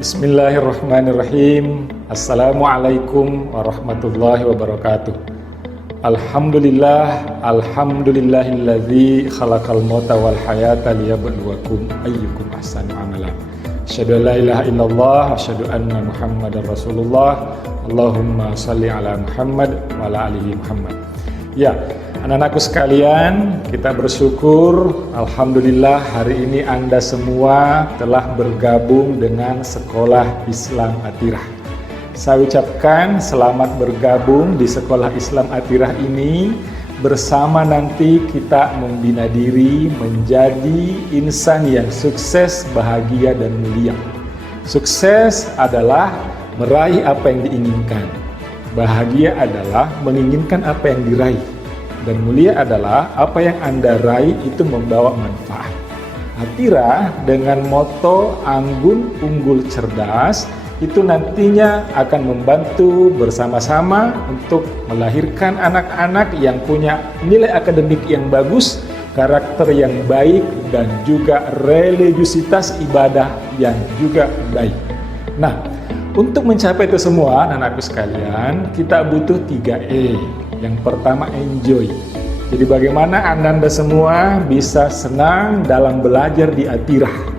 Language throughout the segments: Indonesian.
Bismillahirrahmanirrahim. Assalamualaikum warahmatullahi wabarakatuh. Alhamdulillahilladzi khalaqal mauta wal hayata liyabluwakum ayyukum ahsanu amala. Asyhadu an la ilaha illallah wa asyhadu anna Muhammadar Rasulullah. Allahumma shalli ala Muhammad wa ala alihi Muhammad. Ya, anak-anakku sekalian, kita bersyukur alhamdulillah hari ini Anda semua telah bergabung dengan Sekolah Islam Atirah. Saya ucapkan selamat bergabung di Sekolah Islam Atirah ini. Bersama nanti kita membina diri menjadi insan yang sukses, bahagia, dan mulia. Sukses adalah meraih apa yang diinginkan. Bahagia adalah menginginkan apa yang diraih. Dan mulia adalah apa yang Anda raih itu membawa manfaat. Atirah dengan moto anggun, unggul, cerdas itu nantinya akan membantu bersama-sama untuk melahirkan anak-anak yang punya nilai akademik yang bagus, karakter yang baik, dan juga religiusitas ibadah yang juga baik. Nah, untuk mencapai itu semua, anak-anakku sekalian, kita butuh 3E. Yang pertama, enjoy. Jadi bagaimana Anda semua bisa senang dalam belajar di Atirah.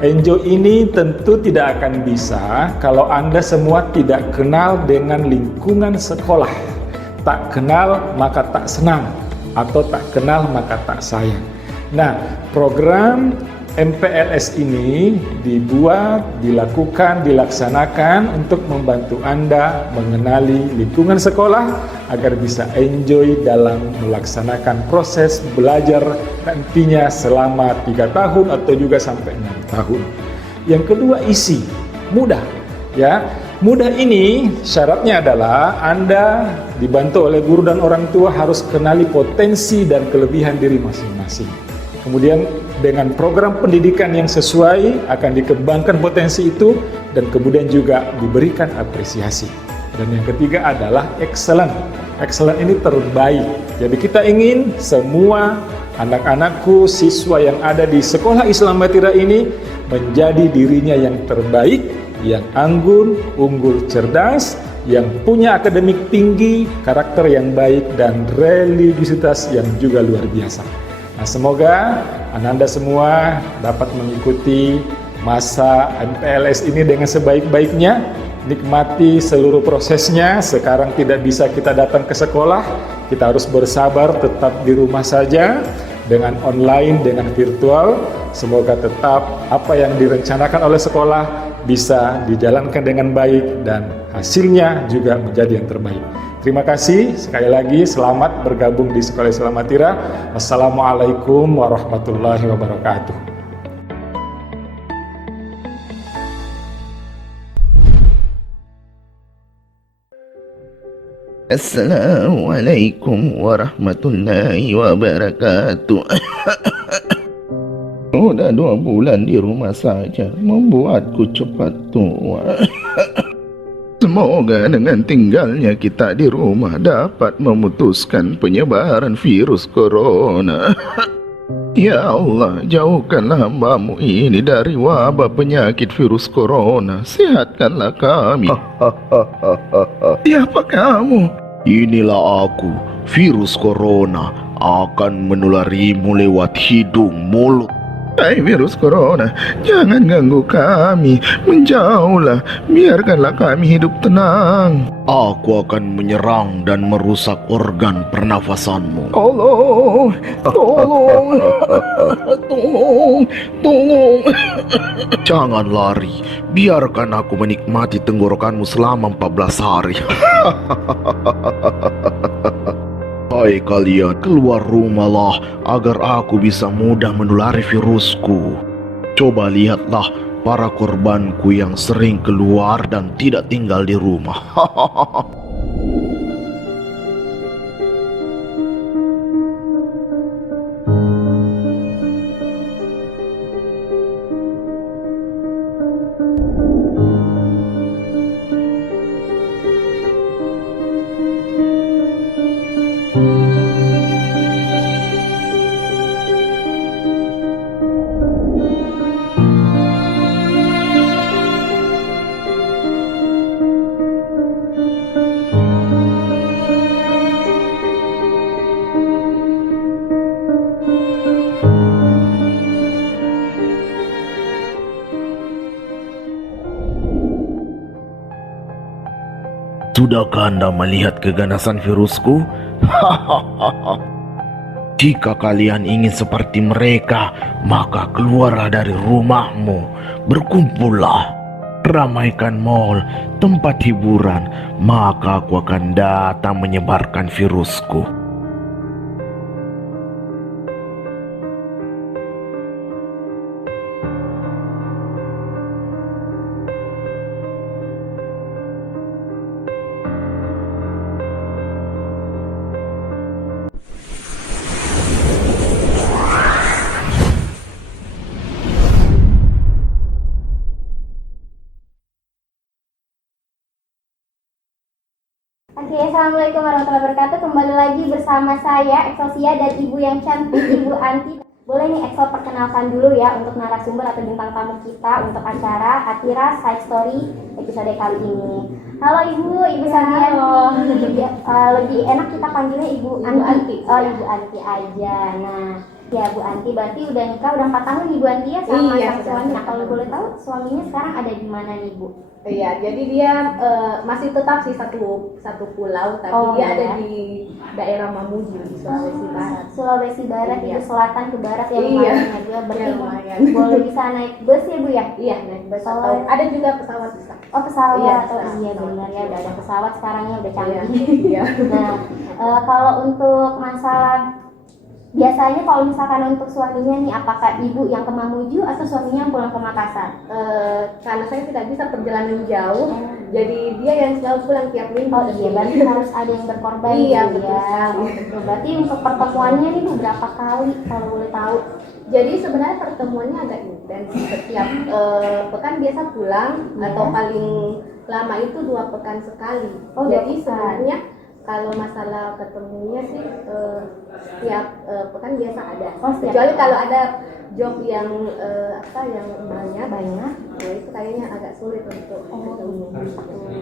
Enjoy ini tentu tidak akan bisa kalau Anda semua tidak kenal dengan lingkungan sekolah. Tak kenal maka tak senang, atau tak kenal maka tak sayang. Nah, program MPLS ini dibuat, dilakukan, dilaksanakan untuk membantu Anda mengenali lingkungan sekolah agar bisa enjoy dalam melaksanakan proses belajar nantinya selama 3 tahun atau juga sampai 6 tahun. Yang kedua, isi, mudah. Ya, mudah ini syaratnya adalah Anda dibantu oleh guru dan orang tua harus kenali potensi dan kelebihan diri masing-masing. Kemudian dengan program pendidikan yang sesuai akan dikembangkan potensi itu dan kemudian juga diberikan apresiasi. Dan yang ketiga adalah excellent. Excellent ini terbaik. Jadi kita ingin semua anak-anakku, siswa yang ada di Sekolah Islam Atirah ini menjadi dirinya yang terbaik, yang anggun, unggul, cerdas, yang punya akademik tinggi, karakter yang baik, dan religiusitas yang juga luar biasa. Nah, semoga Anda semua dapat mengikuti masa MPLS ini dengan sebaik-baiknya, nikmati seluruh prosesnya. Sekarang tidak bisa kita datang ke sekolah, kita harus bersabar tetap di rumah saja dengan online, dengan virtual. Semoga tetap apa yang direncanakan oleh sekolah bisa dijalankan dengan baik dan hasilnya juga menjadi yang terbaik. Terima kasih sekali lagi, selamat bergabung di Sekolah Islam Atirah. Wassalamualaikum warahmatullahi wabarakatuh. Assalamualaikum warahmatullahi wabarakatuh. Sudah 2 bulan di rumah saja membuatku cepat tua. Semoga dengan tinggalnya kita di rumah dapat memutuskan penyebaran virus corona. Ya Allah, jauhkanlah hamba-Mu ini dari wabah penyakit virus corona. Sehatkanlah kami. Siapa kamu? Inilah aku, virus corona. Akan menularimu lewat hidung, mulut. Hai virus corona, jangan ganggu kami, menjauhlah, biarkanlah kami hidup tenang. Aku akan menyerang dan merusak organ pernafasanmu. Tolong, tolong, tolong. Jangan lari, biarkan aku menikmati tenggorokanmu selama 14 hari. Hai kalian, keluar rumahlah agar aku bisa mudah menulari virusku. Coba lihatlah para korbanku yang sering keluar dan tidak tinggal di rumah. Sudahkah Anda melihat keganasan virusku? Hahaha. Jika kalian ingin seperti mereka, maka keluarlah dari rumahmu. Berkumpullah. Ramaikan mall, tempat hiburan, maka aku akan datang menyebarkan virusku. Oke, assalamualaikum warahmatullahi wabarakatuh. Kembali lagi bersama saya Exosia dan ibu yang cantik, Ibu Anti. Boleh nih Exo perkenalkan dulu ya untuk narasumber atau bintang tamu kita untuk acara Atira Side Story episode kali ini. Halo Ibu Santianti. Lebih enak kita panggilnya Ibu Anti. Oh, Ibu Anti aja. Nah, ya Bu Anti berarti udah nikah udah 4 tahun Ibu Anti ya sama suami. Nah, kalau boleh tahu suaminya sekarang ada di mana nih Bu? Iya, jadi dia masih tetap sih satu pulau, tapi dia ada di daerah Mamuju di Sulawesi Barat. Sulawesi Barat itu selatan ke barat ya Iya. lumayan juga. Berarti lumayan. boleh bisa naik bus ya Bu ya? Iya, naik bus Oh. atau ada juga pesawat bisa. Oh pesawat, Iya, atau pesawat. iya benar ya udah ada pesawat sekarang ya udah Iya. canggih. Iya. Nah kalau untuk masalah biasanya kalau misalkan untuk suaminya nih apakah ibu yang ke Mamuju atau suaminya yang pulang ke Makassar? Karena saya tidak bisa perjalanan jauh, jadi dia yang selalu pulang tiap minggu. Oh iya, berarti harus ada yang berkorban. Iya, gitu betul ya. sekali. Oh, betul. Berarti untuk pertemuannya nih Bu berapa kali kalau boleh tahu? Jadi sebenarnya pertemuannya agak intens. Setiap pekan biasa pulang Iya. atau paling lama itu 2 pekan sekali. Oh, 2 Jadi pekan. sebenarnya kalau masalah ketemunya sih setiap pekan biasa ada. Oh, setiap Kecuali pekan. kalau ada job yang yang banyak, Banyak. nah itu kayaknya agak sulit untuk ketemu.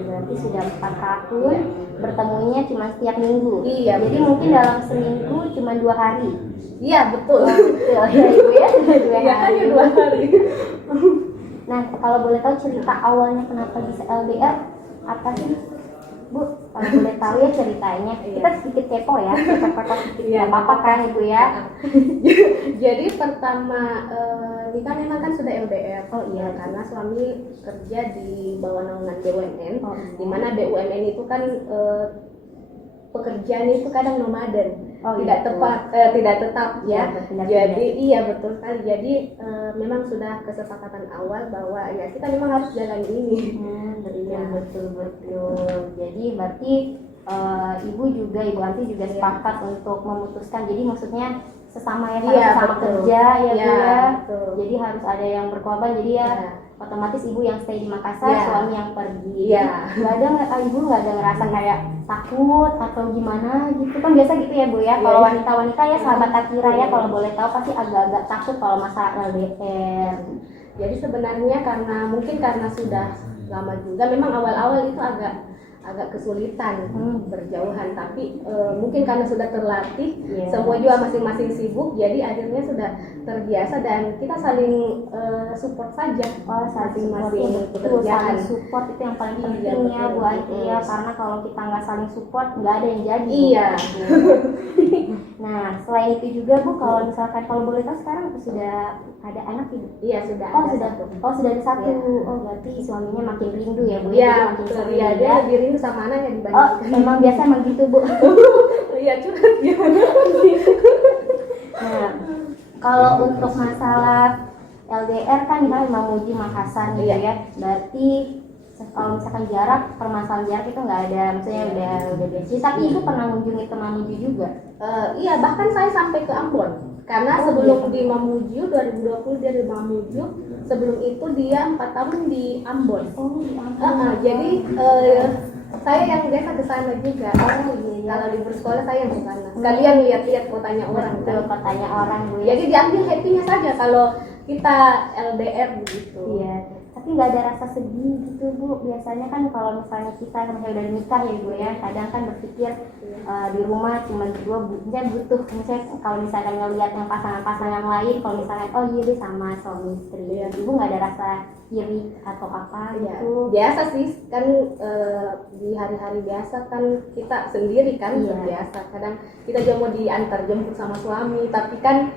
Berarti sudah 4 tahun bertemunya cuma setiap minggu. Iya, Jadi betul. mungkin dalam seminggu cuma 2 hari. Iya betul. Betul ya Ibu ya, sudah 2 Iya hari. hanya 2 hari. Nah kalau boleh tahu cerita awalnya kenapa bisa LDR apa sih Bu? Kalau boleh tahu ya ceritanya. Kita sedikit kepo ya, kepo sedikit. Iya, Nggak apa-apa kan Ibu ya? Jadi pertama nikah memang kan sudah LDR. Oh iya. Karena suami kerja di bawah naungan BUMN, Oh, iya. di mana BUMN itu kan pekerjaan itu kadang nomaden, Oh, tidak iya, tepat, tidak tetap Iya, ya. berpindah-pindah. Jadi iya betul sekali. Jadi memang sudah kesepakatan awal bahwa ya kita memang harus jalan ini. Betul. Jadi berarti ibu juga Ibu Anti juga sepakat untuk memutuskan. Jadi maksudnya sesama ya karena Iya, sesama betul. kerja ya Bu Iya, ya. betul. Jadi harus ada yang berkorban. Jadi ya Iya. otomatis ibu yang stay di Makassar, Iya. suami yang pergi. Iya. Ibu nggak ada ngerasa kayak takut atau gimana gitu kan biasa gitu ya Bu ya. Kalau Iya. wanita-wanita ya sahabat Atira ya Iya. kalau boleh tahu pasti agak-agak takut kalau masalah LDR. Jadi sebenarnya karena sudah lama juga, memang awal-awal itu agak kesulitan berjauhan, tapi mungkin karena sudah terlatih, Iya. semua juga masing-masing sibuk, jadi akhirnya sudah terbiasa dan kita saling support saja. Oh, saling Masing-masing support, betul, pekerjaan. saling support itu yang paling Iya, penting ya betul, Bu Anti ya, betul. karena kalau kita nggak saling support nggak ada yang jadi. Iya. Nah selain itu juga Bu, kalau misalkan kalau boleh tahu sekarang sudah ada anak ibu? Iya sudah. Oh ada sudah, satu. oh sudah ada satu. Iya. Oh berarti suaminya makin rindu ya Bu? Iya, Jadi makin betul. sering Iya, ya. dia lebih rindu sama anaknya Oh dibandingkan. emang biasa emang gitu Bu. Iya curhat ya. Nah kalau untuk masalah LDR kan misalnya Mamuju Makassar gitu Iya. ya, berarti kalau misalkan jarak, permasalahan jarak itu nggak ada, maksudnya udah biasa. Tapi ibu pernah mengunjungi ke Mamuju juga? Iya, bahkan saya sampai ke Ambon. Karena Oh, sebelum iya. di Mamuju 2020 dia di Mamuju, sebelum itu dia 4 tahun di Ambon. Oh, ya ampun. Jadi saya yang biasa ke sana juga. Oh iya. Kalau libur sekolah saya yang ke sana. Sekalian lihat-lihat kotanya orang. Betul, katanya orang Bu. Jadi diambil happy-nya saja kalau kita LDR begitu. Iya. tapi nggak ada rasa sedih gitu Bu. Biasanya kan kalau misalnya kita misalnya udah nikah ya Bu ya, kadang kan berpikir di rumah cuma berdua misalnya butuh, misalnya kalau misalkan ngelihat yang pasangan-pasangan lain, kalau misalnya oh iya deh sama suami istri, Ibu nggak ada rasa iri atau apa gitu? Biasa sih kan, di hari-hari biasa kan kita sendiri kan, biasa kadang kita juga mau diantar jemput sama suami, tapi kan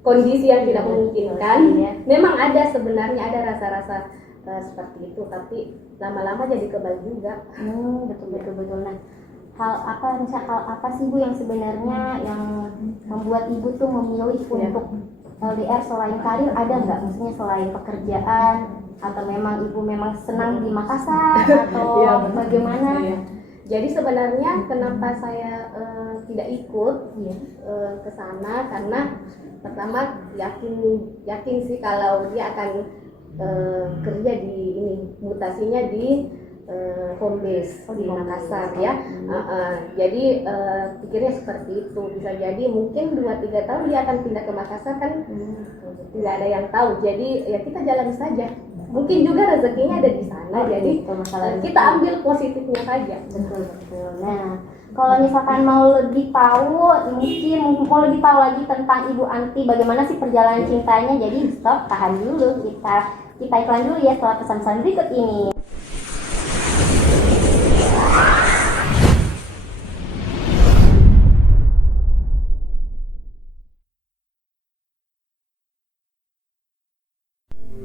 kondisi yang tidak memungkinkan. Memang ada sebenarnya ada rasa-rasa seperti itu, tapi lama-lama jadi kebal juga. Betul. Nah, hal apa sih Bu yang sebenarnya yang membuat Ibu tuh memilih untuk LDR selain karir? Ada nggak? Maksudnya selain pekerjaan atau memang Ibu memang senang di Makassar atau bagaimana? Jadi sebenarnya kenapa saya tidak ikut ke sana, karena pertama yakin sih kalau dia akan kerja di ini, mutasinya di home base di Makassar ya. Jadi pikirnya seperti itu, bisa jadi mungkin 2-3 tahun dia akan pindah ke Makassar kan, tidak ada yang tahu. Jadi ya kita jalani saja. Mungkin juga rezekinya ada di sana, jadi kita ambil positifnya saja. Betul. Nah, kalau misalkan mau lebih tahu, mungkin mau lebih tahu lagi tentang Ibu Anti, bagaimana sih perjalanan cintanya? Jadi stop, tahan dulu, kita iklan dulu ya setelah pesan-pesan berikut ini.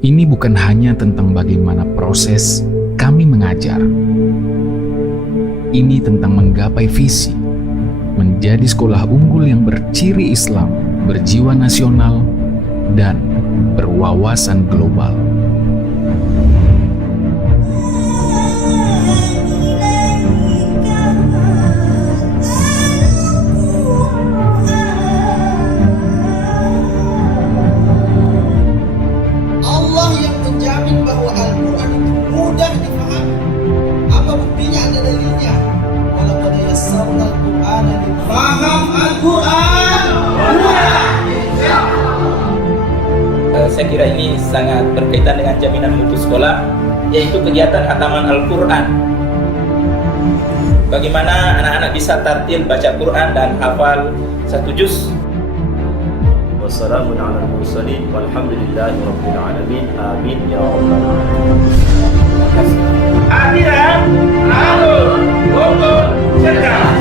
Ini bukan hanya tentang bagaimana proses kami mengajar. Ini tentang menggapai visi, menjadi sekolah unggul yang berciri Islam, berjiwa nasional, dan berwawasan global. Allah yang menjamin bahwa Al-Quran itu mudah difahami. Apa buktinya? Ada dalilnya. Walaqad yassarna al-Qur'ana lil-dzikri. Faham Al-Quran mudah. Saya kira ini sangat berkaitan dengan jaminan mutu sekolah, yaitu kegiatan khataman Al-Quran. Bagaimana anak-anak bisa tartil baca Quran dan hafal 1 juz. Wassalamun ala al-mursalin walhamdulillahi rabbil alamin. Amin ya rabbal alamin. Hadiran alun hukum cerdas.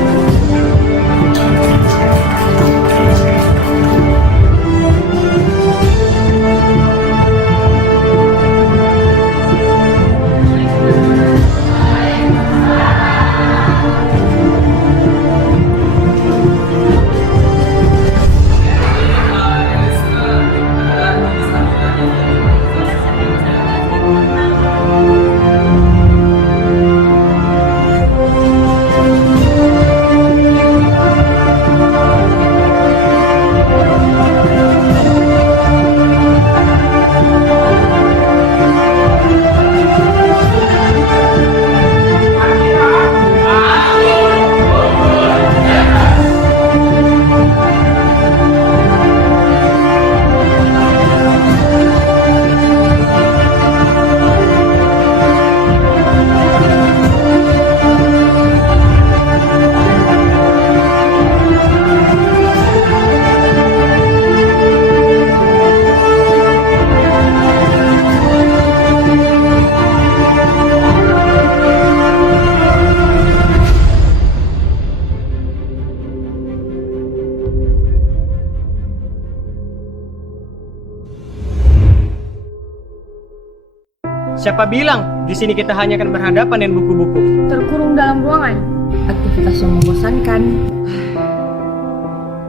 Siapa bilang di sini kita hanya akan berhadapan dengan buku-buku? Terkurung dalam ruangan. Aktivitas yang membosankan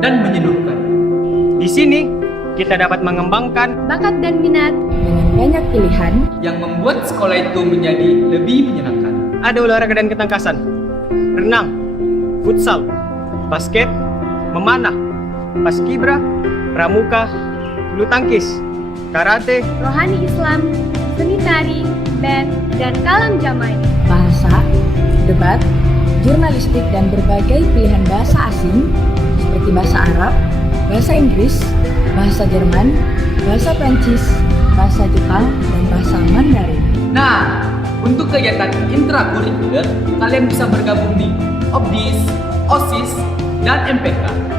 Dan menyeduhkan. Di sini kita dapat mengembangkan bakat dan minat dengan banyak pilihan yang membuat sekolah itu menjadi lebih menyenangkan. Ada olahraga dan ketangkasan, renang, futsal, basket, memanah, paskibra, pramuka, bulu tangkis, karate, rohani Islam, seni tari, band, dan kalam jamai. Bahasa, debat, jurnalistik, dan berbagai pilihan bahasa asing seperti bahasa Arab, bahasa Inggris, bahasa Jerman, bahasa Prancis, bahasa Jepang, dan bahasa Mandarin. Nah, untuk kegiatan intrakurikuler, kalian bisa bergabung di OBDIS, OSIS, dan MPK.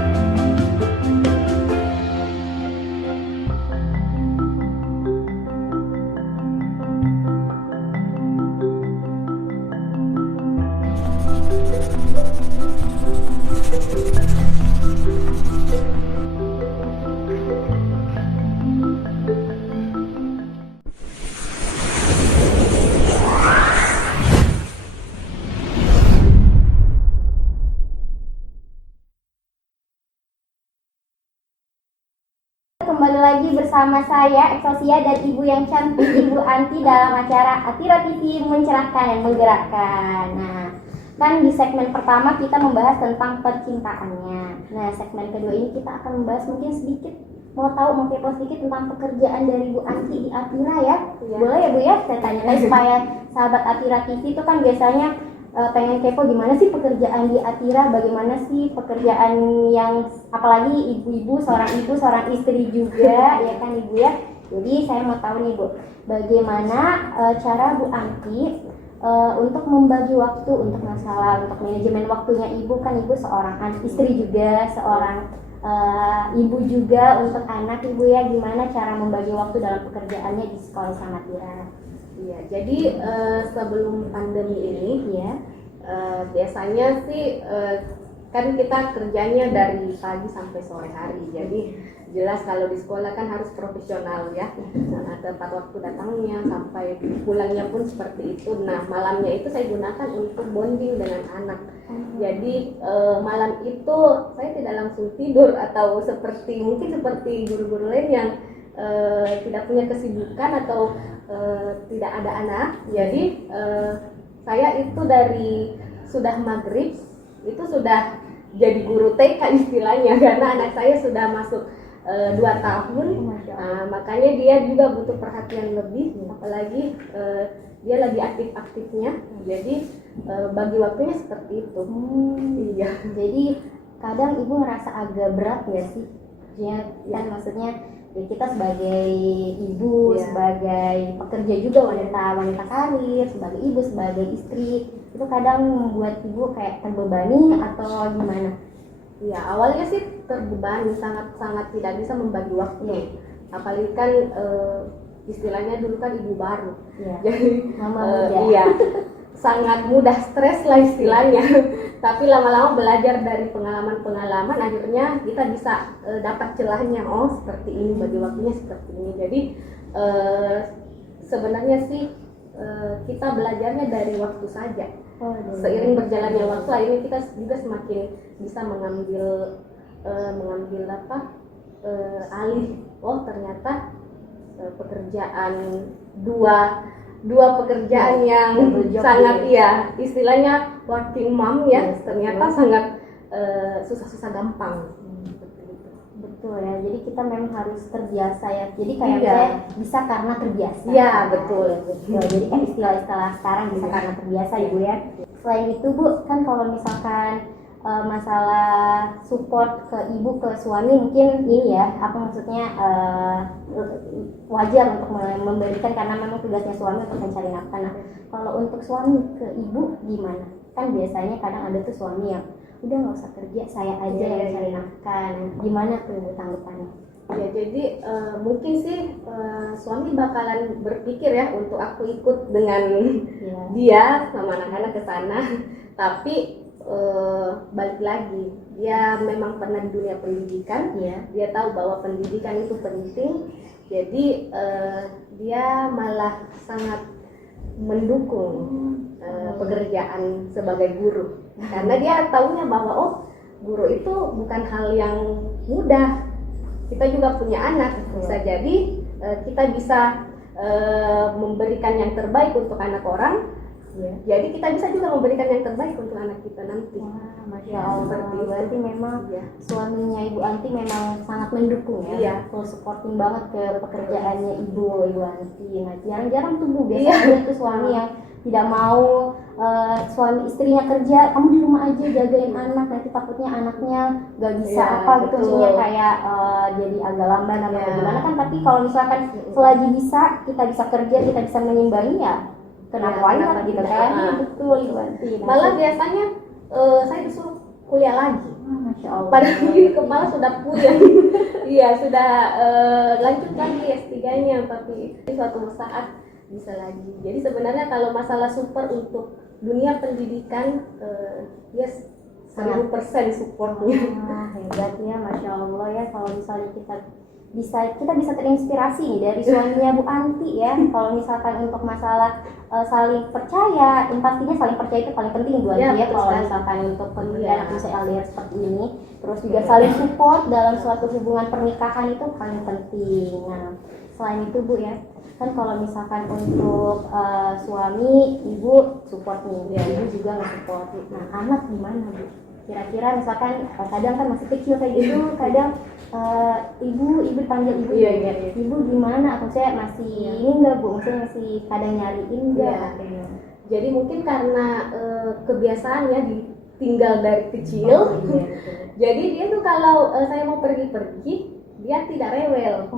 Kembali lagi bersama saya, Exosia, dan ibu yang cantik, Ibu Anti, dalam acara Atira TV mencerahkan dan menggerakkan. Nah, kan di segmen pertama kita membahas tentang percintaannya. Nah, segmen kedua ini kita akan membahas mungkin sedikit, mau kepo sedikit tentang pekerjaan dari Bu Anti di Atira ya. Boleh ya Bu ya, saya tanya supaya sahabat Atira TV itu kan biasanya pengen kepo gimana sih pekerjaan di Atira, bagaimana sih pekerjaan yang apalagi ibu-ibu, seorang istri juga ya kan Ibu ya. Jadi saya mau tahu nih Bu, bagaimana cara Bu Anti untuk membagi waktu untuk masalah, untuk manajemen waktunya Ibu, kan Ibu seorang istri juga, seorang ibu juga untuk anak Ibu ya, gimana cara membagi waktu dalam pekerjaannya di sekolah Islam Atira? Iya, jadi sebelum pandemi ini ya, biasanya sih kan kita kerjanya dari pagi sampai sore hari. Jadi jelas kalau di sekolah kan harus profesional ya, ada tempat waktu datangnya sampai pulangnya pun seperti itu. Nah, malamnya itu saya gunakan untuk bonding dengan anak. Jadi malam itu saya tidak langsung tidur atau mungkin seperti guru-guru lain yang tidak punya kesibukan atau tidak ada anak. Jadi saya itu dari sudah maghrib itu sudah jadi guru TK istilahnya, karena anak saya sudah masuk 2 tahun. Makanya dia juga butuh perhatian lebih, apalagi dia lagi aktif-aktifnya. Jadi bagi waktunya seperti itu. Iya. Jadi kadang Ibu ngerasa agak berat nggak sih? Ya, kan maksudnya ya kita sebagai ibu, sebagai pekerja juga, wanita karir, sebagai ibu, sebagai istri, itu kadang membuat Ibu kayak terbebani atau gimana? Ya, awalnya sih terbebani, sangat tidak bisa membagi waktu. Apalagi kan istilahnya dulu kan ibu baru. Jadi iya, sangat mudah stres lah istilahnya. Tapi lama-lama belajar dari pengalaman-pengalaman, akhirnya kita bisa dapat celahnya. Oh, seperti ini, bagi waktunya seperti ini. Jadi sebenarnya sih kita belajarnya dari waktu saja. Seiring berjalannya waktu, akhirnya kita juga semakin bisa mengambil alih. Oh, ternyata pekerjaan dua pekerjaan yang sangat istilahnya working mom ya, ternyata sangat susah-susah gampang. Betul ya, jadi kita memang harus terbiasa ya. Jadi kayak saya bisa karena terbiasa. Iya, betul. Jadi kan istilah-istilah sekarang bisa karena terbiasa Ibu ya. Selain itu Bu, kan kalau misalkan masalah support ke ibu, ke suami, mungkin ini ya, apa maksudnya wajar untuk memberikan karena memang tugasnya suami untuk mencari nafkah. Nah, kalau untuk suami ke ibu gimana? Kan biasanya kadang ada tuh suami yang udah nggak usah kerja, saya aja yang cari nafkah. Gimana tuh Ibu tanggapannya? Ya, jadi mungkin sih suami bakalan berpikir ya untuk aku ikut dengan dia sama anak-anak ke sana, tapi balik lagi, dia memang pernah di dunia pendidikan, dia tahu bahwa pendidikan itu penting, jadi dia malah sangat mendukung pekerjaan sebagai guru, karena dia tahunya bahwa guru itu bukan hal yang mudah. Kita juga punya anak, bisa jadi kita bisa memberikan yang terbaik untuk anak orang, Jadi kita bisa juga memberikan yang terbaik untuk anak kita nanti. Wah, Masya Allah. Seperti itu. Berarti memang suaminya Ibu Anti memang sangat mendukung ya. Iya. Full supporting banget ke pekerjaannya Ibu Anti. Nah, jarang-jarang tuh Bu, biasanya itu suami yang tidak mau suami istrinya kerja, kamu di rumah aja jagain anak, nanti takutnya anaknya gak bisa gitu, maksudnya kayak jadi agak lamban atau gimana kan. Tapi kalau misalkan selagi bisa, kita bisa kerja, kita bisa mengimbangi ya kenapa not gitu kan. Betul Ibu Anti. Malah biasanya saya disuruh kuliah lagi. Masya Allah. Padahal di kepala sudah puyeng. Iya, sudah lanjut lagi S3-nya, tapi suatu saat bisa lagi. Jadi sebenarnya kalau masalah support untuk dunia pendidikan, yes, 1000% supportnya. Hebat ya, Masya Allah ya. Kalau misalnya kita bisa terinspirasi nih dari suaminya Bu Anti ya. Kalau misalkan untuk masalah saling percaya, yang pastinya saling percaya itu paling penting Bu Anti ya. Kalau misalkan untuk pendidikan bisa LDR seperti ini, terus juga saling support dalam suatu hubungan pernikahan itu paling penting. Nah, selain itu Bu ya, kan kalau misalkan untuk suami, ibu support nih, ibu juga nge-support. Nah, anak gimana Bu? Kira-kira misalkan kadang kan masih kecil kayak gitu, kadang ibu dipanggil ibu, ibu gimana? Atau saya masih ini enggak Bu? Maksudnya masih kadang nyariin enggak? Jadi mungkin karena kebiasaannya ditinggal dari kecil. Jadi dia tuh kalau saya mau pergi-pergi, dia tidak rewel.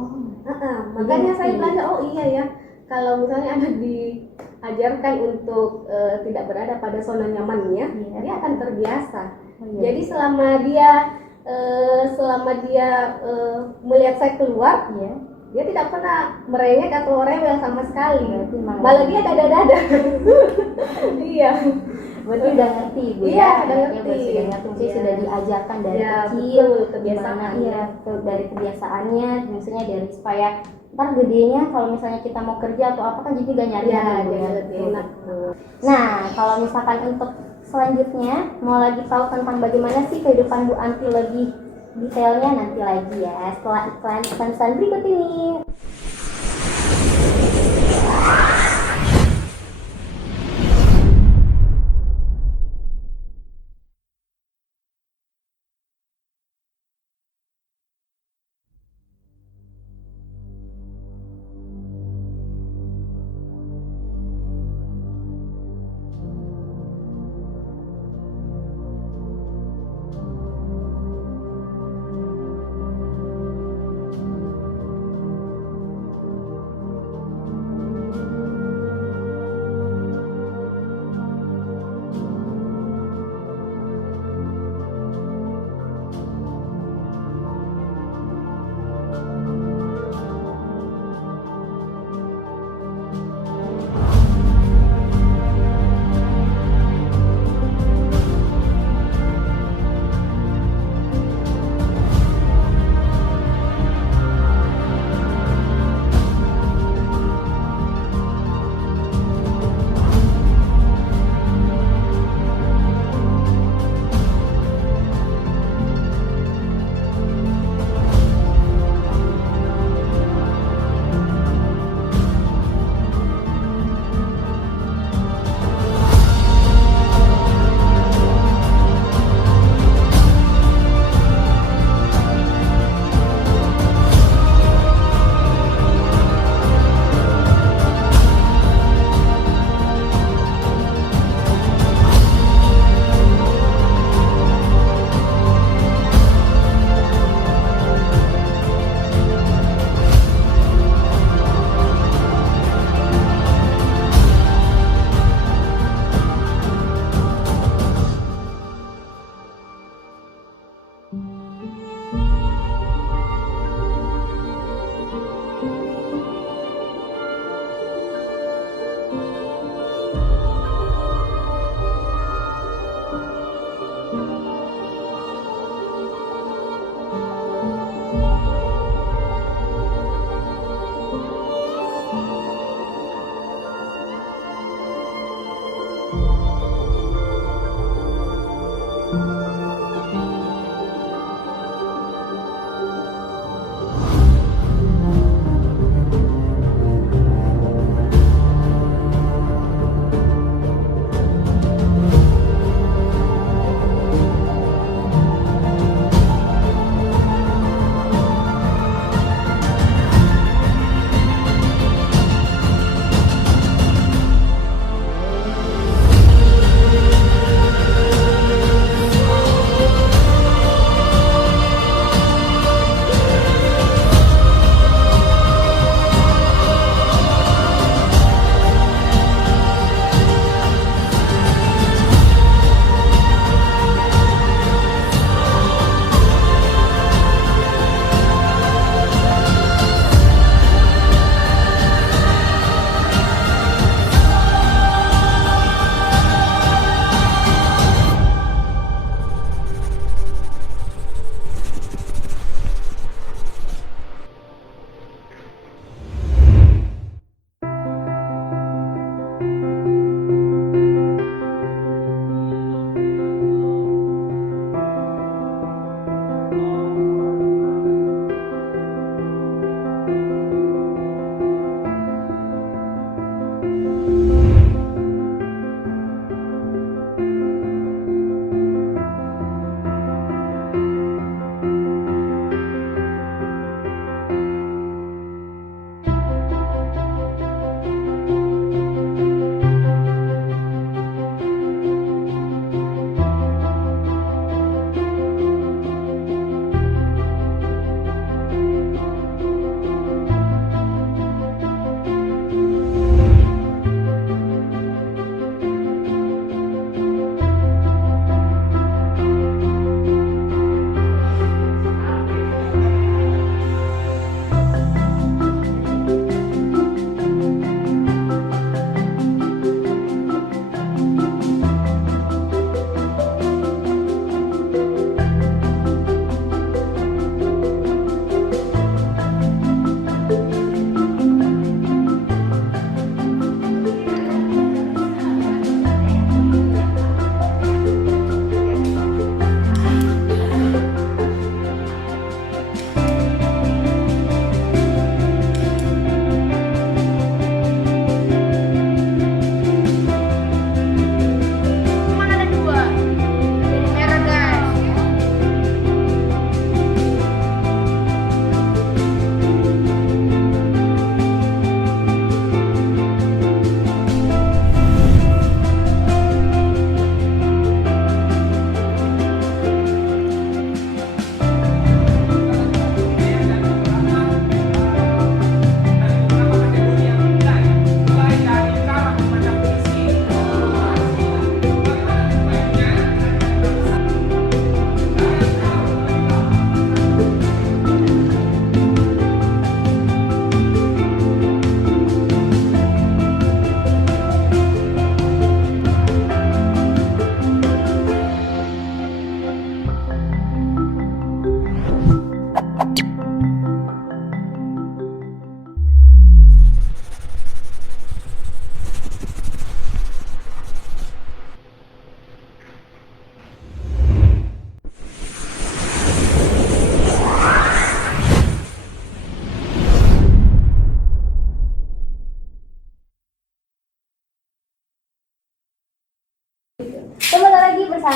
Makanya saya belajar, oh iya ya, kalau misalnya anak diajarkan untuk tidak berada pada zona nyamannya, dia akan terbiasa. Jadi selama dia melihat saya keluar, dia tidak pernah merengek atau rewel sama sekali. Malah dia dada-dada. Iya. Berarti udah ngerti Bu. Iya, udah ngerti. Maksudnya sudah diajarkan dari kecil, kebiasaannya, dari kebiasaannya, maksudnya dari supaya ntar gedenya kalau misalnya kita mau kerja atau apa kan jadi gak nyari lebih enak. Nah, kalau misalkan untuk selanjutnya mau lagi tahu tentang bagaimana sih kehidupan Bu Anti lebih detailnya, nanti lagi ya setelah iklan berikut ini.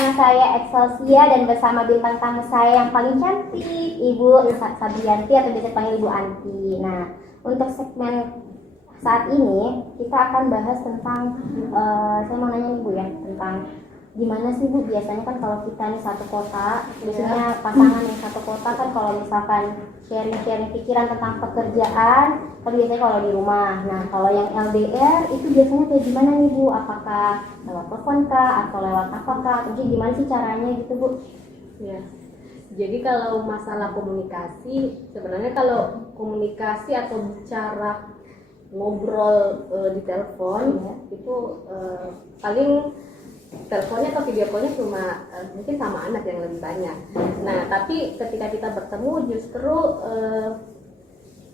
bersama saya Excelsia dan bersama bintang tamu saya yang paling cantik, Ibu Sabrianti atau biasa panggil Ibu Anti. Nah, untuk segmen saat ini kita akan bahas tentang, saya mau nanya nih Bu ya, tentang gimana sih Bu biasanya kan kalau kita nih satu kota, biasanya pasangan yang satu kota kan kalau misalkan sharing-sharing pikiran tentang pekerjaan kan biasanya kalau di rumah. Nah, kalau yang LDR itu biasanya kayak gimana nih Bu? Apakah lewat telepon kah atau lewat apa kah? Mungkin gimana sih caranya gitu Bu? Ya. Jadi kalau masalah komunikasi, sebenarnya kalau komunikasi atau bicara ngobrol di telepon itu paling teleponnya atau video callnya cuma mungkin sama anak yang lebih banyak. Nah, tapi ketika kita bertemu justru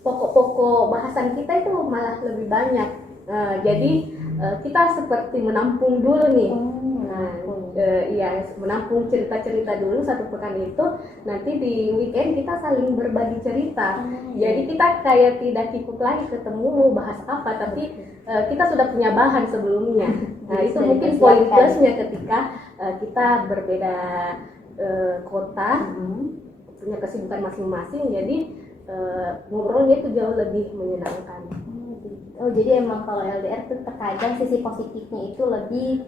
pokok-pokok bahasan kita itu malah lebih banyak. Jadi kita seperti menampung dulu nih. Iya, menampung cerita-cerita dulu satu pekan itu. Nanti di weekend kita saling berbagi cerita. Jadi kita kayak tidak kikuk lagi ketemu mau bahas apa, tapi kita sudah punya bahan sebelumnya. Nah, itu mungkin poin plusnya ketika kita berbeda kota, punya kesibukan masing-masing. Jadi ngobrolnya itu jauh lebih menyenangkan. Oh, jadi emang kalau LDR tuh terkadang sisi positifnya itu lebih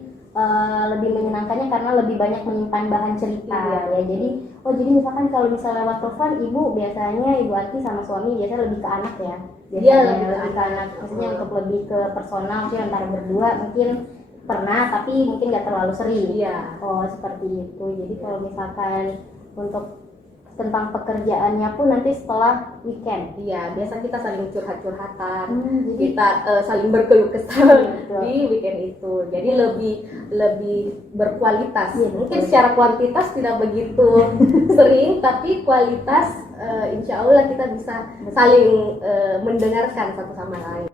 menyenangkannya karena lebih banyak menyimpan bahan cerita ya. Jadi misalkan kalau misalnya lewat telepon, Ibu biasanya Ibu Anti sama suami biasanya lebih ke anak ya. Biasanya lebih ke anak. Maksudnya untuk lebih ke personal sih antara berdua mungkin pernah tapi mungkin nggak terlalu sering. Iya. Oh, seperti itu. Jadi kalau misalkan untuk tentang pekerjaannya pun nanti setelah weekend. Iya, biasa kita saling curhat-curhatan, kita saling berkeluh kesah di weekend itu. Jadi lebih berkualitas. Mungkin secara kuantitas tidak begitu sering, tapi kualitas insya Allah kita bisa saling mendengarkan satu sama lain.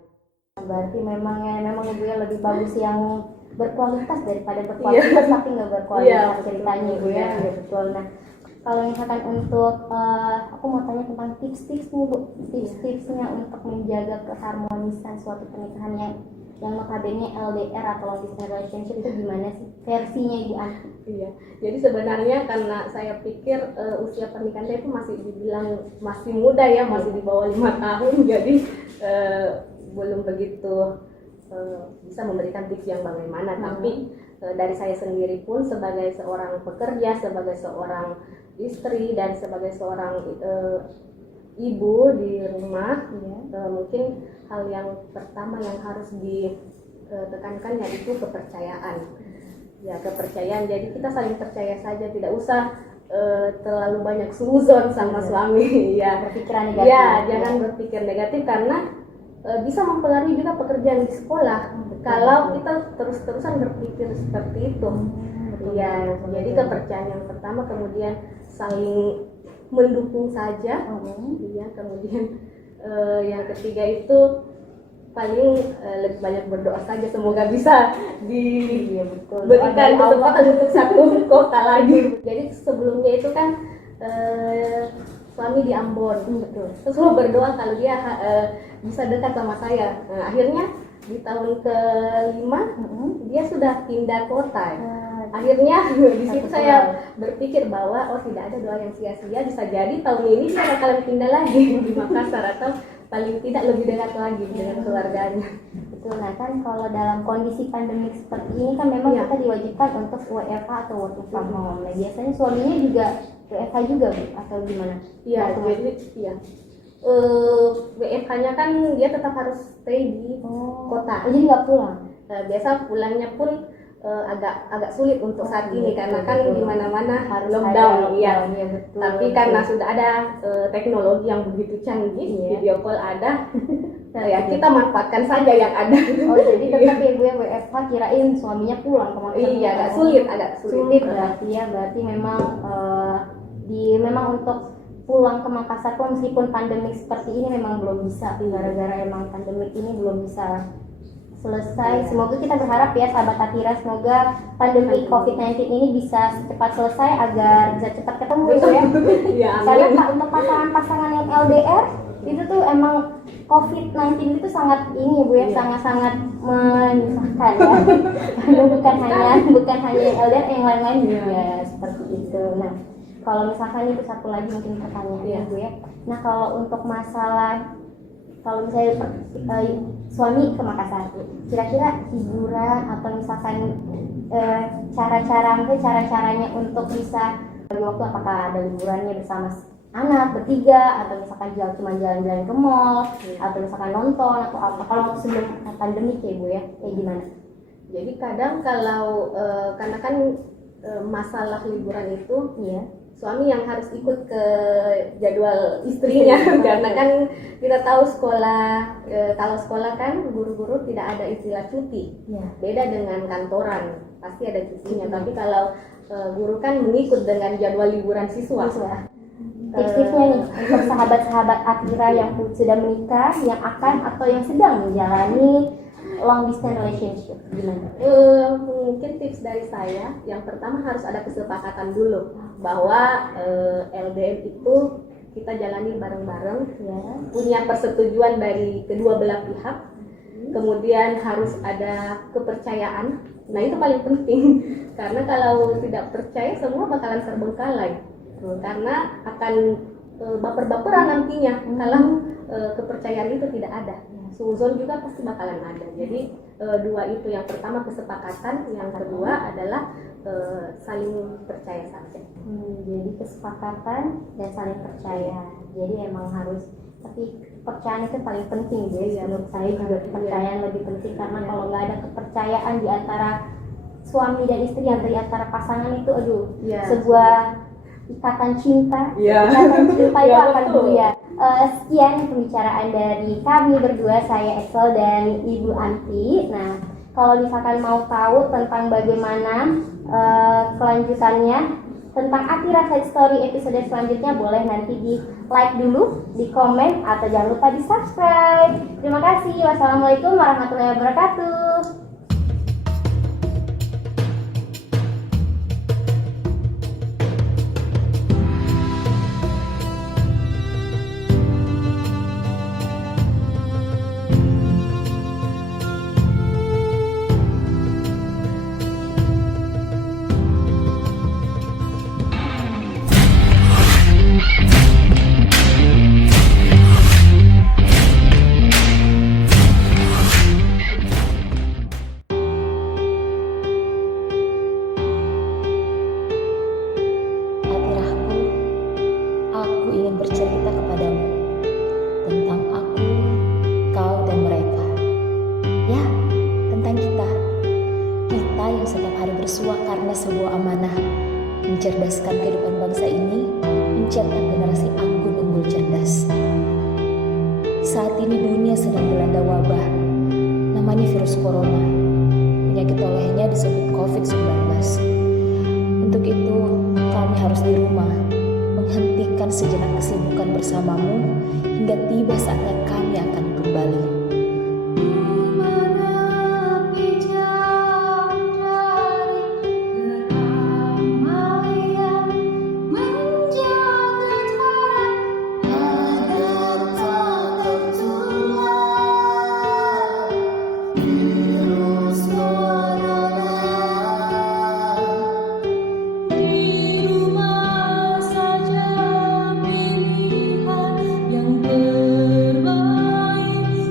Berarti memang Ibu ya lebih bagus yang berkualitas daripada berkualitas tapi nggak berkualitas ceritanya Ibu ya. Betul. Nah, kalau misalkan untuk aku mau tanya tentang tips-tips nih Bu, tips-tipsnya untuk menjaga keharmonisan suatu pernikahan yang notabene LDR atau long distance relationship itu gimana sih versinya Ibu Anti? Iya, jadi sebenarnya karena saya pikir usia pernikahan saya itu masih dibilang masih muda ya, masih di bawah 5 tahun, jadi belum begitu bisa memberikan tips yang bagaimana. Tapi dari saya sendiri pun sebagai seorang pekerja, sebagai seorang istri dan sebagai seorang ibu di rumah, mungkin hal yang pertama yang harus ditekankan yaitu kepercayaan. Ya, kepercayaan. Jadi kita saling percaya saja, tidak usah terlalu banyak suzon sama suami. Ya, berpikiran negatif. Ya, jangan berpikir negatif karena bisa mempengaruhi juga pekerjaan di sekolah. Kalau kita terus-terusan berpikir seperti itu. Iya, jadi kepercayaan yang pertama, kemudian saling mendukung saja. Iya, kemudian yang ketiga itu paling lebih banyak berdoa saja, semoga bisa diberikan kesempatan untuk satu kota lagi. Jadi sebelumnya itu kan suami di Ambon, terus berdoa kalau dia bisa dekat sama saya. Nah, akhirnya di tahun ke-5 dia sudah pindah kota. Akhirnya di situ saya berpikir bahwa tidak ada doa yang sia-sia, bisa jadi tahun ini dia bakalan pindah lagi di Makassar atau paling tidak lebih dekat lagi dengan keluarganya. Betul. Nah, kan kalau dalam kondisi pandemi seperti ini kan memang kita diwajibkan untuk WFH atau working from home. Nah, biasanya suaminya juga WFH juga Bu atau gimana? Iya, jadi iya. WFH-nya kan dia tetap harus stay di kota. Jadi nggak pulang. Biasa pulangnya pun agak sulit untuk saat ini karena kan di mana-mana harus lockdown. Iya. Betul. Tapi karena sudah ada teknologi yang begitu canggih, video call ada. Ya, kita manfaatkan saja yang ada. Oh, jadi tetap Ibu yang WFH, kirain suaminya pulang ke Makassar. Iya, agak sulit. Sulit berarti ya, berarti memang memang untuk pulang ke Makassar pun meskipun pandemi seperti ini memang belum bisa, gara-gara emang pandemi ini belum bisa selesai. Semoga kita berharap ya sahabat Atira, semoga pandemi COVID-19 ini bisa cepat selesai agar bisa cepat ketemu ya. Ya, karena untuk pasangan-pasangan yang LDR Itu tuh emang COVID-19 itu sangat ini Bu ya, sangat-sangat menyusahkan ya. Karena bukan hanya yang LDR, yang lain-lain juga seperti itu. Nah, kalau misalkan itu satu lagi mungkin pertanyaan Bu ya. Nah, kalau untuk masalah kalau misalnya suami ke Makassar, kira-kira hiburan atau misalkan cara-caranya untuk bisa bagi waktu, apakah ada liburannya bersama anak bertiga atau misalkan cuma jalan-jalan ke mall atau misalkan nonton atau apa, kalau sebelum pandemi ya Bu ya, kayak gimana? Jadi kadang kalau karena kan masalah liburan itu ya suami yang harus ikut ke jadwal istrinya karena kan kita tahu sekolah kalau sekolah kan guru-guru tidak ada istilah cuti ya. Beda dengan kantoran pasti ada cutinya, tapi kalau guru kan mengikut dengan jadwal liburan siswa. Tips-tipsnya nih untuk sahabat-sahabat Atira yang sudah menikah, yang akan atau yang sedang menjalani long distance relationship, gimana? Mungkin tips dari saya, yang pertama harus ada kesepakatan dulu bahwa LDM itu kita jalani bareng-bareng, ya. Punya persetujuan dari kedua belah pihak, kemudian harus ada kepercayaan. Nah itu paling penting karena kalau tidak percaya semua bakalan terbengkalai. Karena akan baper-baperan nantinya kalau kepercayaan itu tidak ada. Suzon juga pasti bakalan ada. Jadi dua itu, yang pertama kesepakatan, yang kedua adalah saling percaya saja. Jadi kesepakatan dan saling percaya. Jadi emang harus, tapi kepercayaan itu paling penting ya. Menurut saya juga kepercayaan lebih penting karena kalau nggak ada kepercayaan di antara suami dan istri, yang dari antara pasangan itu, sebuah ikatan cinta, ikatan cinta itu akan buyar. Sekian pembicaraan dari kami berdua, saya Excel dan Ibu Anti. Nah, kalau misalkan mau tahu tentang bagaimana kelanjutannya tentang Atira Side Story episode selanjutnya, boleh nanti di like dulu, di komen, atau jangan lupa di subscribe. Terima kasih. Wassalamualaikum warahmatullahi wabarakatuh. Bercerita kepadamu tentang aku, kau, dan mereka. Ya, tentang kita yang setiap hari bersuah karena sebuah amanah, mencerdaskan kehidupan bangsa ini, mencetak generasi anggun unggul cerdas. Saat ini dunia sedang dilanda wabah, namanya virus corona. Penyakit olehnya disebut COVID-19. Untuk itu, kami harus di rumah, menghentikan sejenak kesibukan bersamamu hingga tiba saatnya kami akan kembali.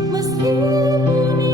Meskipun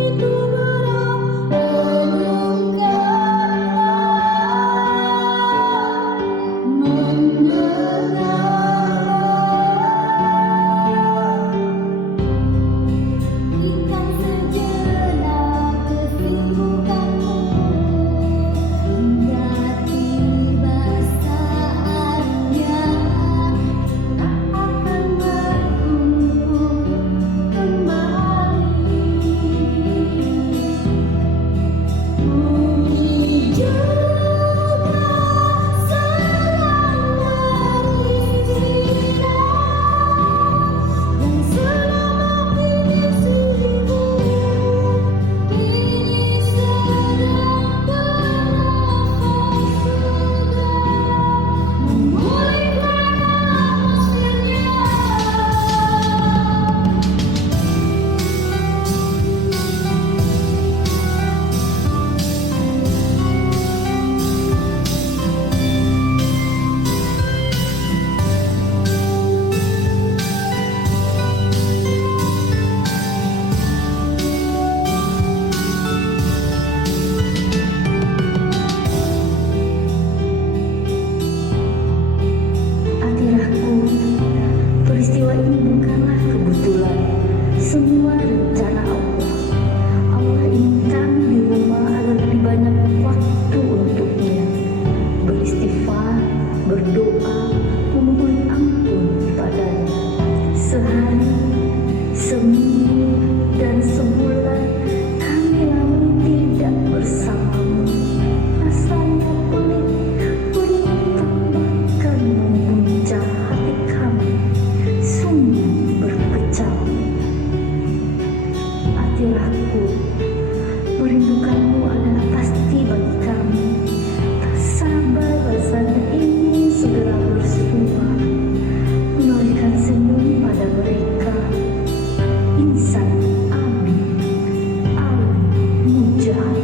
hari, seminggu, dan sebulan kami lalui tidak bersamamu. Rasanya pelik, beruntung bahkan mengguncang hati kami, sungguh berpecah. Atirahku, merindukanmu adalah pasti bagi kami. Tak sabar rasanya ingin segera bersua, memberikan senyum pada mereka. Insan, Amin, Ali, Mujahid.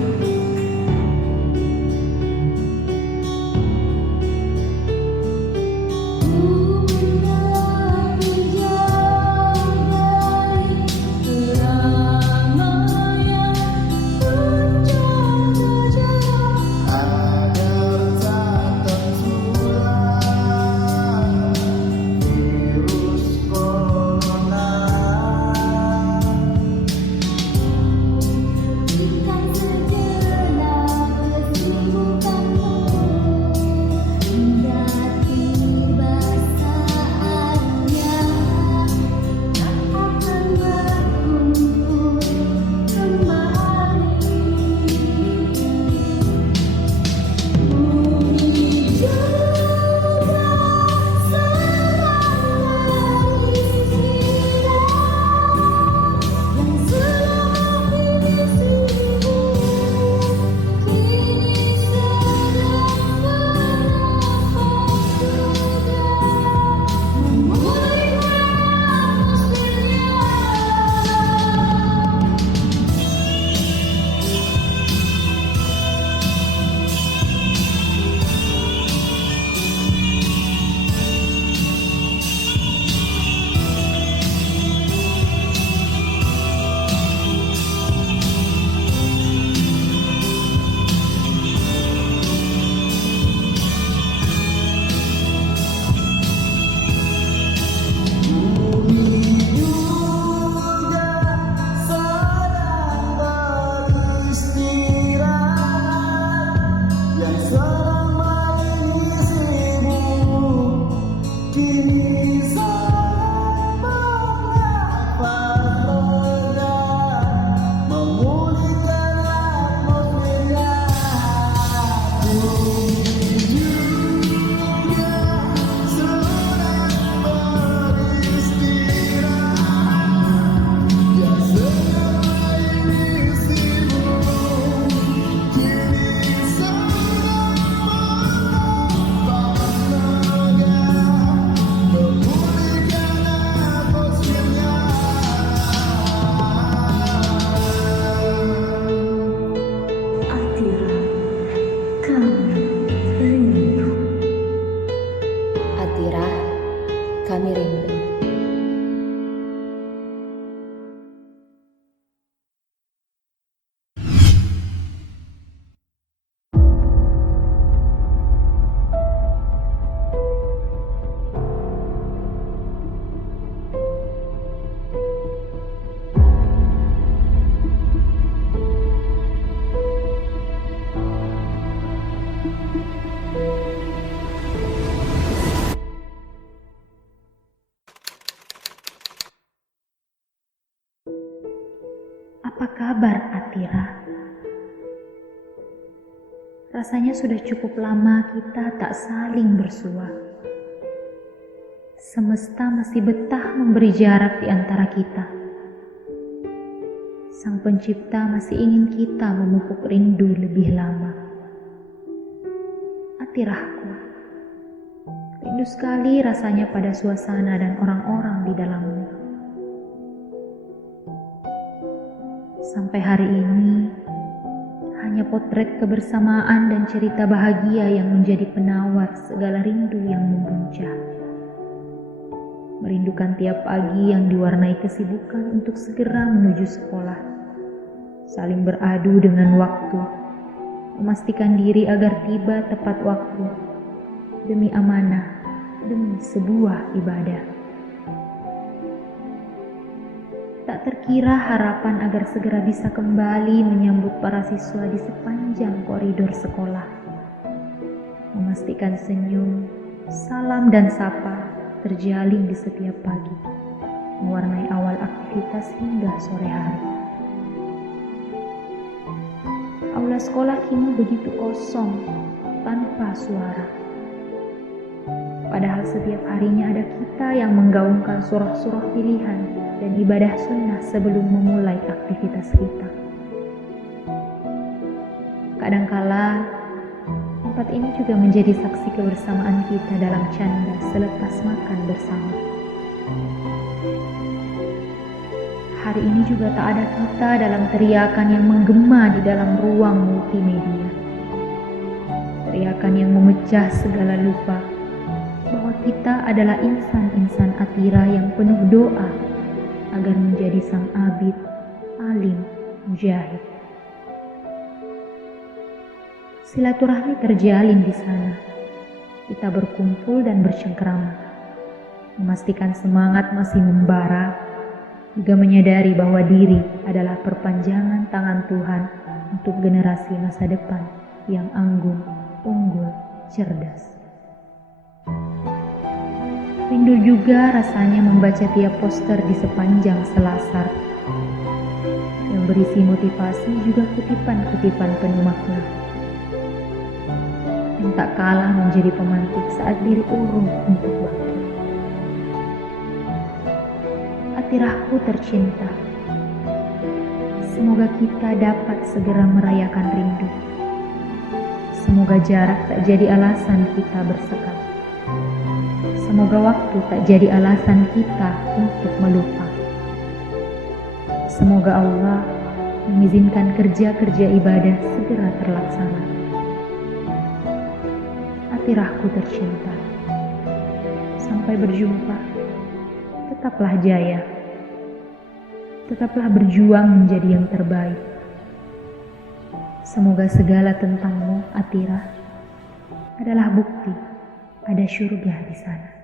Atira, kami rindu. Apa kabar, Atira? Rasanya sudah cukup lama kita tak saling bersua. Semesta masih betah memberi jarak di antara kita. Sang Pencipta masih ingin kita memupuk rindu lebih lama. Atirahku, rindu sekali rasanya pada suasana dan orang-orang di dalamnya. Sampai hari ini, hanya potret kebersamaan dan cerita bahagia yang menjadi penawar segala rindu yang membuncah. Merindukan tiap pagi yang diwarnai kesibukan untuk segera menuju sekolah. Saling beradu dengan waktu, memastikan diri agar tiba tepat waktu, demi amanah, demi sebuah ibadah. Tak terkira harapan agar segera bisa kembali menyambut para siswa di sepanjang koridor sekolah. Memastikan senyum, salam dan sapa terjalin di setiap pagi. mewarnai awal aktivitas hingga sore hari. Aula sekolah kini begitu kosong, tanpa suara. Padahal setiap harinya ada kita yang menggaungkan surah-surah pilihan dan ibadah sunnah sebelum memulai aktivitas kita. Kadangkala, tempat ini juga menjadi saksi kebersamaan kita dalam canda selepas makan bersama. Hari ini juga tak ada kita dalam teriakan yang menggema di dalam ruang multimedia. Teriakan yang memecah segala lupa bahwa kita adalah insan-insan Atira yang penuh doa agar menjadi sang abid, alim, mujahid. Silaturahmi terjalin di sana. Kita berkumpul dan bercengkerama, memastikan semangat masih membara, juga menyadari bahwa diri adalah perpanjangan tangan Tuhan untuk generasi masa depan yang anggun, unggul, cerdas. Rindu juga rasanya membaca tiap poster di sepanjang Selasar yang berisi motivasi juga kutipan-kutipan penuh makna yang tak kalah menjadi pemantik saat diri urung untuk bangkit. Atirahku tercinta, semoga kita dapat segera merayakan rindu. Semoga jarak tak jadi alasan kita bersekat. Semoga waktu tak jadi alasan kita untuk melupa. Semoga Allah mengizinkan kerja-kerja ibadah segera terlaksana. Atirahku tercinta, sampai berjumpa. Tetaplah jaya. Tetaplah berjuang menjadi yang terbaik. Semoga segala tentangmu, Atira, adalah bukti ada syurga di sana.